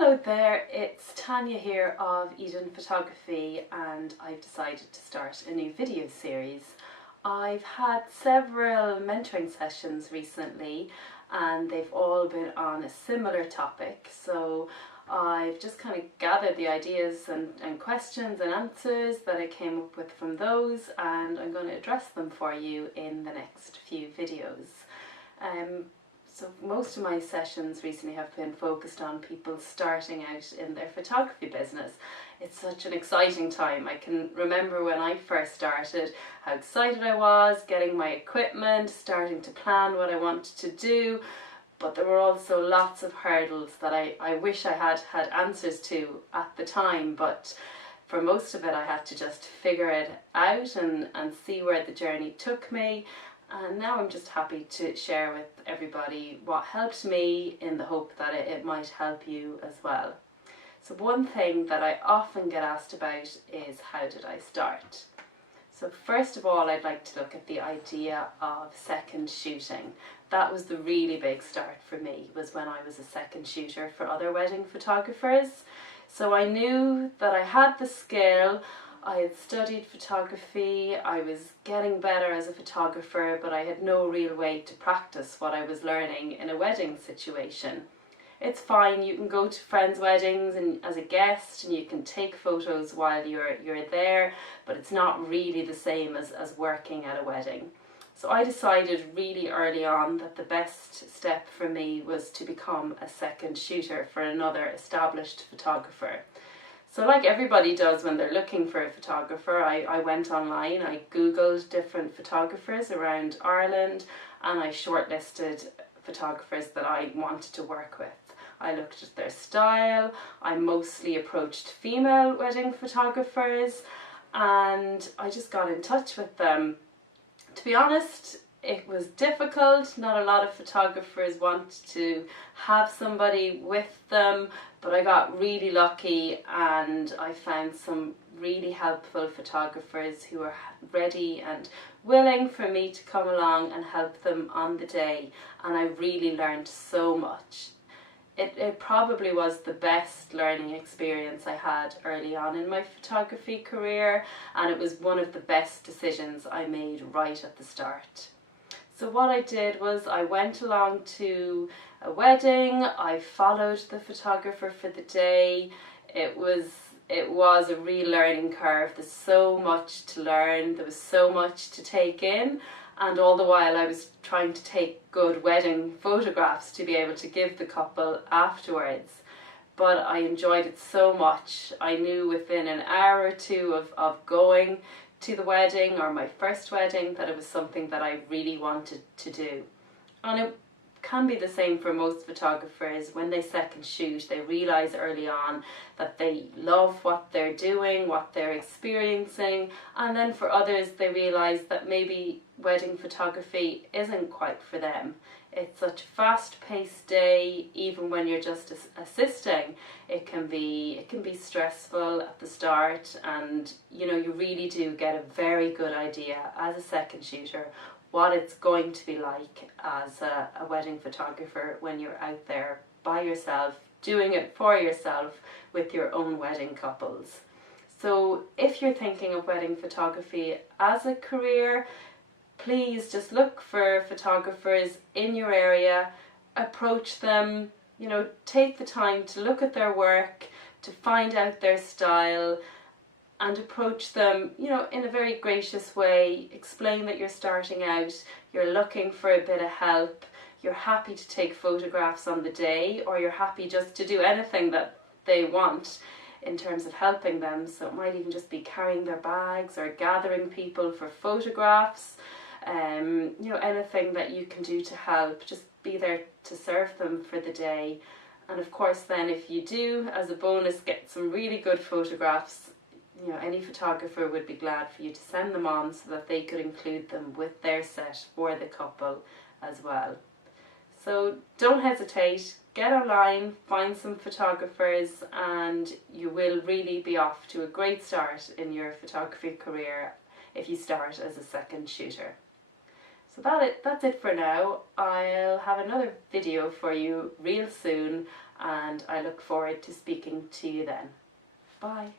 Hello there, it's Tanya here of Eden Photography, and I've decided to start a new video series. I've had several mentoring sessions recently and they've all been on a similar topic, so I've just kind of gathered the ideas and questions and answers that I came up with from those, and I'm going to address them for you in the next few videos. So most of my sessions recently have been focused on people starting out in their photography business. It's such an exciting time. I can remember when I first started how excited I was, getting my equipment, starting to plan what I wanted to do, but there were also lots of hurdles that I wish I had had answers to at the time, but for most of it I had to just figure it out and see where the journey took me. And now I'm just happy to share with everybody what helped me, in the hope that it might help you as well. So one thing that I often get asked about is, how did I start? So first of all, I'd like to look at the idea of second shooting. That was the really big start for me, was when I was a second shooter for other wedding photographers. So I knew that I had the skill. I had studied photography, I was getting better as a photographer, but I had no real way to practice what I was learning in a wedding situation. It's fine, you can go to friends' weddings and as a guest, and you can take photos while you're there, but it's not really the same as working at a wedding. So I decided really early on that the best step for me was to become a second shooter for another established photographer. So like everybody does when they're looking for a photographer, I went online, I googled different photographers around Ireland, and I shortlisted photographers that I wanted to work with. I looked at their style, I mostly approached female wedding photographers, and I just got in touch with them. To be honest, it was difficult. Not a lot of photographers want to have somebody with them, but I got really lucky and I found some really helpful photographers who were ready and willing for me to come along and help them on the day, and I really learned so much. It probably was the best learning experience I had early on in my photography career, and it was one of the best decisions I made right at the start. So what I did was I went along to a wedding, I followed the photographer for the day. It was a real learning curve. There's so much to learn, there was so much to take in, and all the while I was trying to take good wedding photographs to be able to give the couple afterwards. But I enjoyed it so much. I knew within an hour or two of going to the wedding, or my first wedding, that it was something that I really wanted to do. And it can be the same for most photographers. When they second shoot, they realise early on that they love what they're doing, what they're experiencing, and then for others they realise that maybe wedding photography isn't quite for them. It's such a fast-paced day. Even when you're just assisting, it can be stressful at the start, and you really do get a very good idea as a second shooter what it's going to be like as a wedding photographer when you're out there by yourself, doing it for yourself with your own wedding couples. So if you're thinking of wedding photography as a career, please just look for photographers in your area, approach them, take the time to look at their work, to find out their style, and approach them, in a very gracious way. Explain that you're starting out, you're looking for a bit of help, you're happy to take photographs on the day, or you're happy just to do anything that they want in terms of helping them. So it might even just be carrying their bags or gathering people for photographs. Anything that you can do to help, just be there to serve them for the day. And of course then, if you do, as a bonus, get some really good photographs, any photographer would be glad for you to send them on so that they could include them with their set for the couple as well. So don't hesitate, get online, find some photographers, and you will really be off to a great start in your photography career if you start as a second shooter. So that's it for now. I'll have another video for you real soon, and I look forward to speaking to you then. Bye.